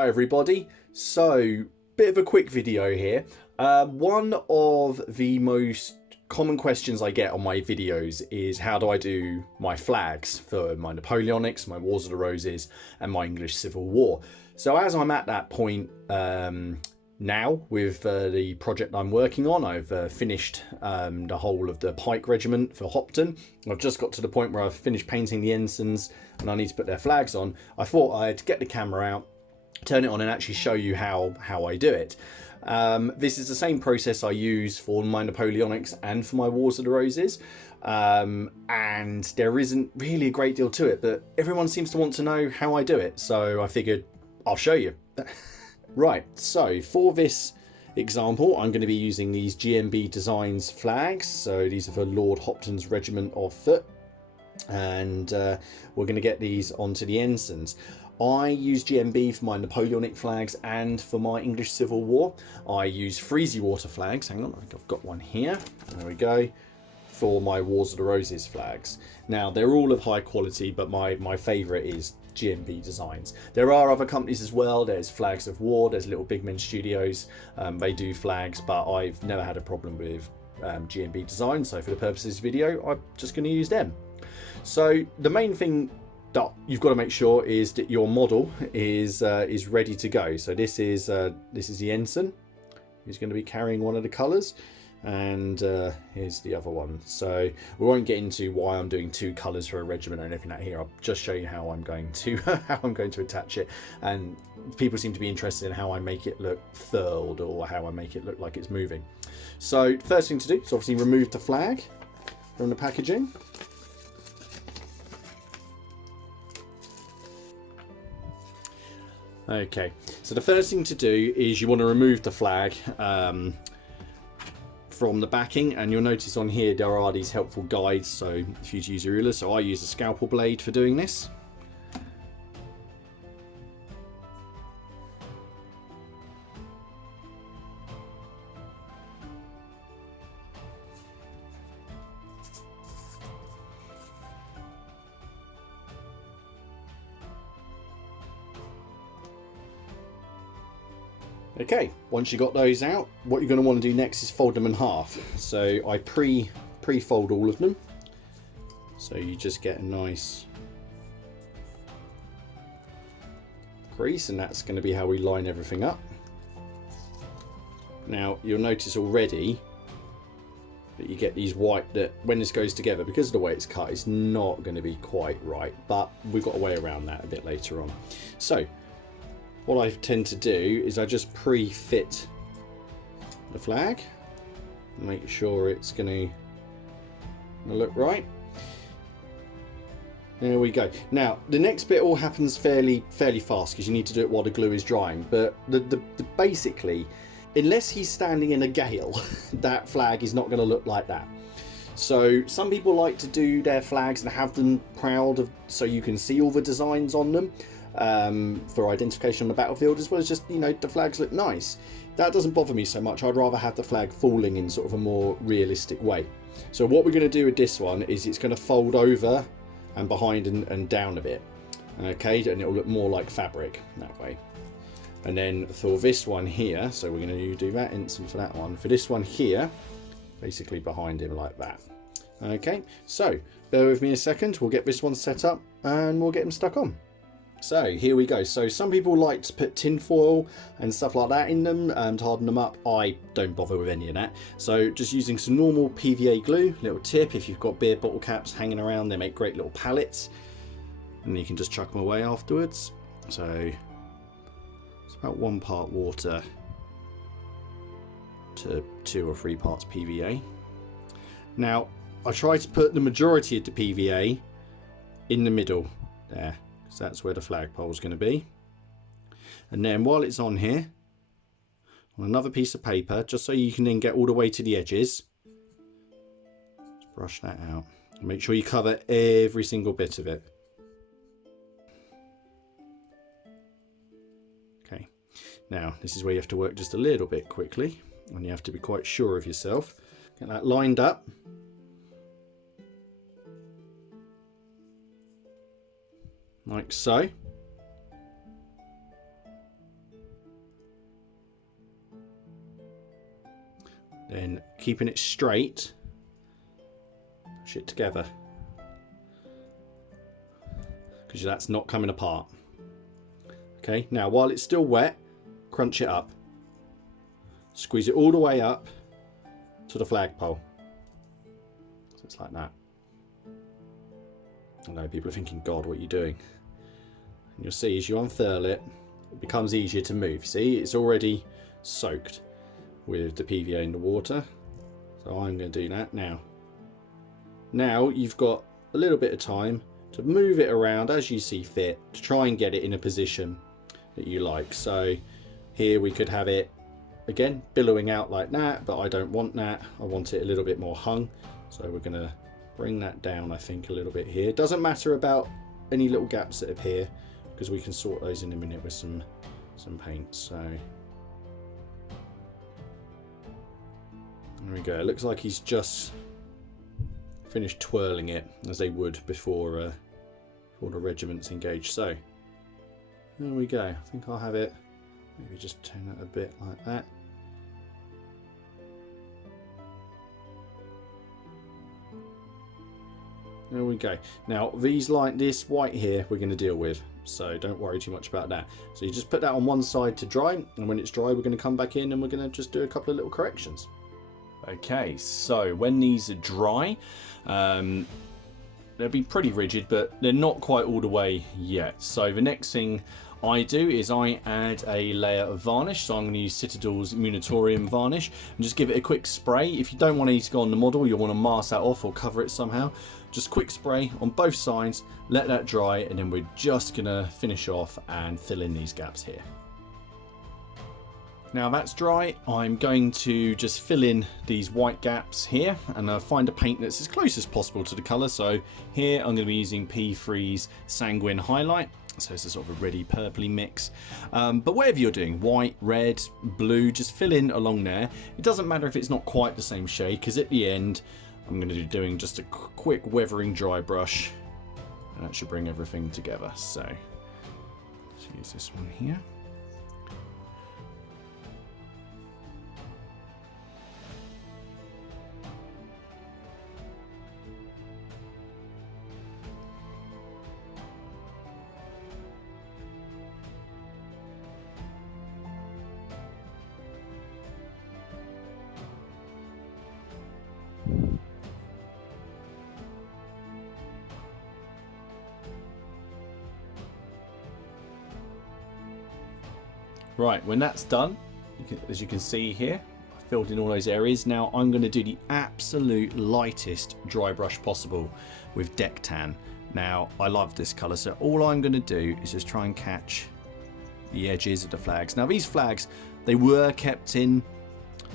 Hi everybody, so bit of a quick video here. One of the most common questions I get on my videos is how do I do my flags for my Napoleonics, my Wars of the Roses and my English Civil War. So as I'm at that point now with the project I'm working on, I've finished the whole of the Pike Regiment for Hopton. I've just got to the point where I've finished painting the ensigns and I need to put their flags on. I thought I'd get the camera out, turn it on and actually show you how I do it. This is the same process I use for my Napoleonics and for my Wars of the Roses, and there isn't really a great deal to it, but everyone seems to want to know how I do it, so I figured I'll show you. Right, so for this example I'm going to be using these GMB Designs flags. So these are for Lord Hopton's Regiment of Foot, and we're going to get these onto the ensigns. I use GMB for my Napoleonic flags and for my English Civil War. I use Freezywater flags. Hang on, I've got one here. There we go. For my Wars of the Roses flags. Now, they're all of high quality, but my favourite is GMB Designs. There are other companies as well. There's Flags of War, there's Little Big Men Studios. They do flags, but I've never had a problem with GMB Designs. So for the purposes of this video, I'm just going to use them. So the main thing that you've got to make sure is that your model is ready to go. So this is the ensign. He's going to be carrying one of the colours, and here's the other one. So we won't get into why I'm doing two colours for a regiment or anything like here. I'll just show you how I'm going to attach it. And people seem to be interested in how I make it look furled or how I make it look like it's moving. So first thing to do is obviously remove the flag from the packaging. Okay, so the first thing to do is you want to remove the flag from the backing, and you'll notice on here there are these helpful guides, so if you use a ruler. So I use a scalpel blade for doing this. Okay, once you got those out, what you're going to want to do next is fold them in half. So I pre-fold all of them. So you just get a nice crease, and that's going to be how we line everything up. Now you'll notice already that you get these white, that when this goes together, because of the way it's cut, it's not going to be quite right, but we've got a way around that a bit later on. So what I tend to do is I just pre-fit the flag, make sure it's going to look right. There we go. Now the next bit all happens fairly fast because you need to do it while the glue is drying. But the basically, unless he's standing in a gale, that flag is not going to look like that. So some people like to do their flags and have them proud of, so you can see all the designs on them. For identification on the battlefield, as well as just, you know, the flags look nice. That doesn't bother me so much. I'd rather have the flag falling in sort of a more realistic way. So what we're going to do with this one is it's going to fold over and behind and down a bit, okay, and it'll look more like fabric that way. And then for this one here, so we're going to do that ensign for that one. For this one here, basically behind him like that. Okay, so bear with me a second, we'll get this one set up and we'll get him stuck on. So here we go. So some people like to put tin foil and stuff like that in them to harden them up. I don't bother with any of that. So just using some normal PVA glue, little tip, if you've got beer bottle caps hanging around, they make great little pallets. And you can just chuck them away afterwards. So it's about 1 part water to 2 or 3 parts PVA. Now I try to put the majority of the PVA in the middle there. So that's where the flagpole is going to be. And then while it's on here, on another piece of paper, just so you can then get all the way to the edges, just brush that out. Make sure you cover every single bit of it. Okay, now this is where you have to work just a little bit quickly, and you have to be quite sure of yourself. Get that lined up. Like so. keeping it straight, push it together, because that's not coming apart. Okay, now while it's still wet, crunch it up. Squeeze it all the way up to the flagpole. So it's like that. I know people are thinking, God, what are you doing? And you'll see as you unfurl it, it becomes easier to move. See, it's already soaked with the PVA in the water. So I'm going to do that now. Now you've got a little bit of time to move it around as you see fit to try and get it in a position that you like. So here we could have it again billowing out like that, but I don't want that. I want it a little bit more hung. So we're going to bring that down, I think, a little bit here. It doesn't matter about any little gaps that appear, because we can sort those in a minute with some paint. So there we go. It looks like he's just finished twirling it, as they would before the regiments engage. So there we go. I think I'll have it, maybe just turn it a bit like that. There we go. Now these, like this white here, we're going to deal with, so don't worry too much about that. So you just put that on one side to dry, and when it's dry we're going to come back in and we're going to just do a couple of little corrections. Okay, so when these are dry, they'll be pretty rigid, but they're not quite all the way yet. So the next thing I do is I add a layer of varnish. So I'm going to use Citadel's Munitorium varnish and just give it a quick spray. If you don't want it to go on the model, you'll want to mask that off or cover it somehow. Just quick spray on both sides, let that dry, and then we're just going to finish off and fill in these gaps here. Now that's dry, I'm going to just fill in these white gaps here and find a paint that's as close as possible to the colour. So here I'm going to be using P3's Sanguine Highlight. So it's a sort of a reddy purpley mix, but whatever you're doing, white, red, blue, just fill in along there. It doesn't matter if it's not quite the same shade, because at the end I'm going to be doing just a quick weathering dry brush, and that should bring everything together. So let's use this one here. Right, when that's done, as you can see here, I filled in all those areas. Now I'm going to do the absolute lightest dry brush possible with Deck Tan. Now I love this colour, so all I'm going to do is just try and catch the edges of the flags. Now these flags, they were kept in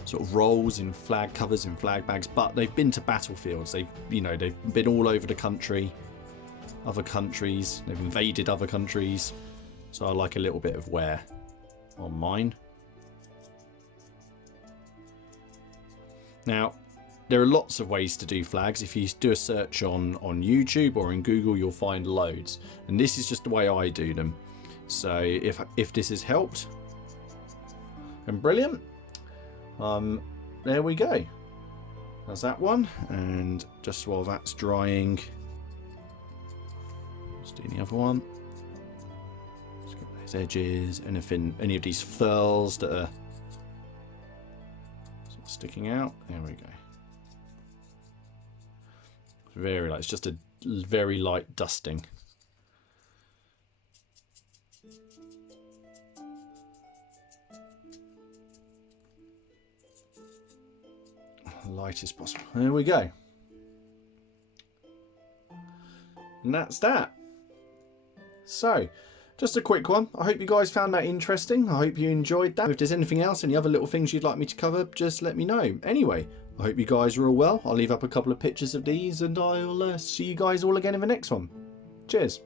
sort of rolls in flag covers and flag bags, but they've been to battlefields. They've been all over the country, other countries. They've invaded other countries, so I like a little bit of wear on mine. Now there are lots of ways to do flags. If you do a search on YouTube or in Google, you'll find loads, and this is just the way I do them. So if this has helped, then brilliant. There we go. There's that one, and just while that's drying, let's do the other one. Edges, any of these furls that are sort of sticking out. There we go. Very light. It's just a very light dusting. Light as possible. There we go. And that's that. So, just a quick one. I hope you guys found that interesting. I hope you enjoyed that. If there's anything else, any other little things you'd like me to cover, just let me know. Anyway, I hope you guys are all well. I'll leave up a couple of pictures of these, and I'll see you guys all again in the next one. Cheers.